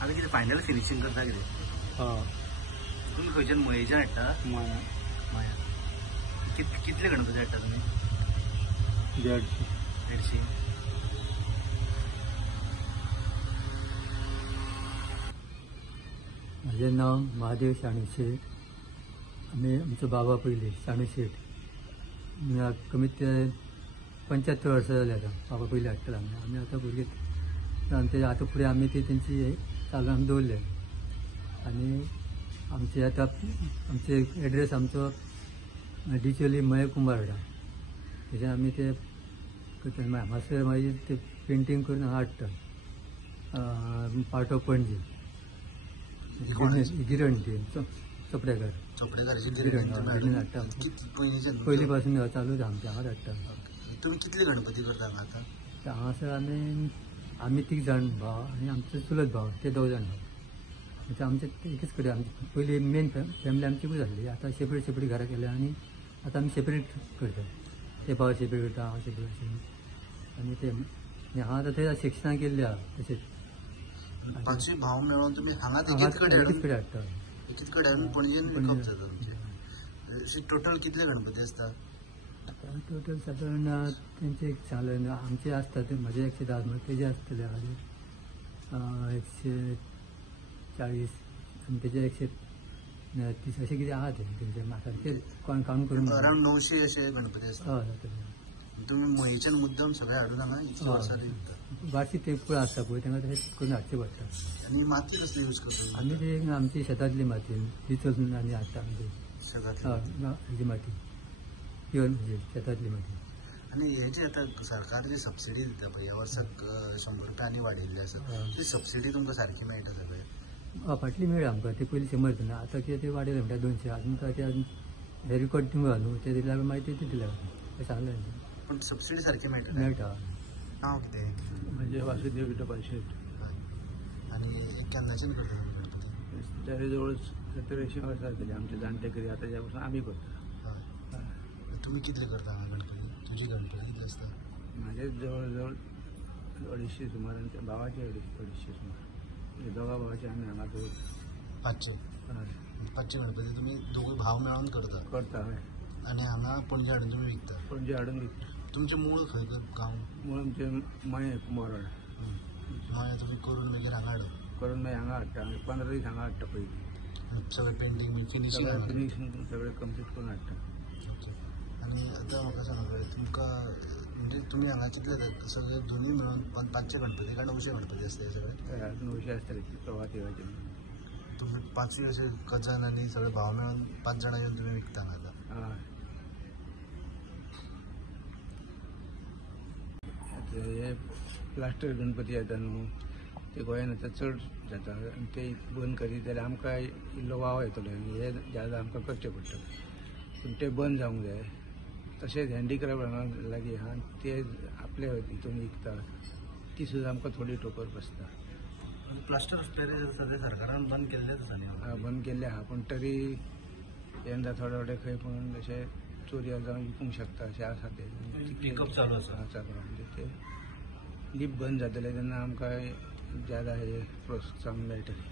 आता कितें final finishing करता कितें? तुम्ही खंयच्यान मयेच्यान हाडटा? माया. कितले गणपती हाडटा तुमी? 150. माझे नाव महादेव शाणू शेठ. आम्ही आमचो बाबा पयली शाणू शेठ. कमीत 75 वर्सां जाली आता. बाबा पयली हाडटालो आमी आतां भुरगे आमचे आतां फुडें आमी ती तेंची चालू आमी दवरले. आनी आमचे आतां आमचे एड्रेस आमचो डिचोली मय कुंभारवाडा. तशें आमी ते करता. हांगासर मागीर ते पेंटींग करून हांगा हाडटा. पार्ट ऑफ पणजी गिरण ती चोपडेकार गिरण हाडटा. पयली पासून चालूच आमचे हांगाच हाडटा. तुम्ही कितले गणपती करता हांगा? हांगासर आमी 3 जाण भाव आनी आमचे चुलत भाव ते 2 जाण. आमचे एकच कडेन आमची पयली मेन फॅमिली आमचीच आसली. आतां सेपरेट सेपरेट घरां केल्या आनी आतां आमी सेपरेट करता. ते भाव सेपरेट करता, हांव सेपरेट अशें. आनी ते हांगा आतां थंय सेक्शनां केल्ली आहा तशेंच. 5 भाव मेळोन तुमी हांगा एकच कडेन हाडटा. एकच कडेन पणजेन विकप जाता तुमचे. टोटल कितले गणपती आसता? टोटल सादारण तेंचे चालन आमचे आसता ते म्हाजे 110 म्हण तेजे आसतले 140 आनी तेजे 130 अशें कितें आहा तेंचे म्हाका कोण कावंट करून अरावंड 900 अशे गणपती आसता. हय जातले. तुम्ही मयेच्यान मुद्दम सगळे हाडून हांगा इतले वर्सां विकता. वार्षिक ते पळय आसता पळय तांकां तशें करून हाडचें पडटा. आनी माती कसली यूज करता? आमी ते आमची शेतांतली माती रिचोसून आनी हाडटा आमी शेतांतली. हेजी माती प्युअर म्हणजे शेतांतली माती. आनी हे जे आतां सरकार जी सबसिडी दिता पळय ह्या वर्साक 100 रुपया आनी वाडयल्ली आसा. ती सबसिडी तुमकां सारकी मेळटा सगळे? फाटली मेळ्ळी आमकां. ती पयलीं 100 दिना. आतां कितें ते वाडयले म्हणटा 200. आजून काय ते हे रिकॉर्ड दिवंक न्हू ते दिल्या मागीर ते दिल्या ते सांगलें. पण सबसिडी सारकी मेळटा? मेळटा. नांव कितें? म्हणजे वासुदेव विठोबा शेट. आनी केन्नाच्यान करता गणपती? जवळ जवळ 70-80 वर्सां जाली आमचे जाणटे करी. आतां त्या पासून आमी करता. तुम्ही कितले करता हांगा गणपती? तुजी गणपती कितले आसता? म्हाजे जवळ जवळ 250 सुमार आनी त्या भावाचे 250 सुमार. हे दोगा भावाचे आमी हांगा दवरता. 500 गणपती तुमी दोगूय भाव मेळोन करता? हय. आनी हांगा पणजे हाडून तुमी विकता? पणजे हाडून विकता. तुमचें मूळ खंय गांव? मूळ आमचे मये कुंभारवाडा. मागीर तुमी करून मागीर हांगा हाडून करून मागीर हांगा हाडटा. 15 दीस हांगा हाडटा पयलीं. सगळें पेंटींग बी फिनिशींग फिनिशींग सगळें कंप्लीट करून हाडटा. ओके. आनी आतां म्हाका सांग तुमकां म्हणजे तुमी हांगा चिंतले सगळे दोनूय मेळून 500 गणपती काय 900 गणपती आसता हे सगळे? 900 आसतले प्रवाह देवाचे. तुमी 5 अशे कजन आनी सगळे भाव मेळून 5 जाणां येवन तुमी विकता हांगा? हय. हे प्लास्टर गणपती येता न्हू ते गोंयान आतां चड जाता. आनी ते बंद करीत जाल्यार आमकां इल्लो वाव येतलो. हे ज्यादा आमकां करचें पडटलें. पूण ते बंद जावंक जाय. तशेंच हँडीक्राफ्ट हांगा लागीं आहा ते आपल्या हितून विकता. ती सुद्दां आमकां थोडी टोकर बसता. प्लास्टर ऑफ पॅरिस सद्या सरकारान बंद केल्लेच आसा न्ही? बंद केल्ले आहा पूण तरी यंदा थोडे थोडे खंय पूण अशें चोरया जावन विकूंक शकता अशें आसा ते. पिकअप चालू आसा? चालू आहा. म्हणजे ते लिफ्ट बंद जातले तेन्ना आमकां ज्यादा हे प्रोत्साहन मेळटलें.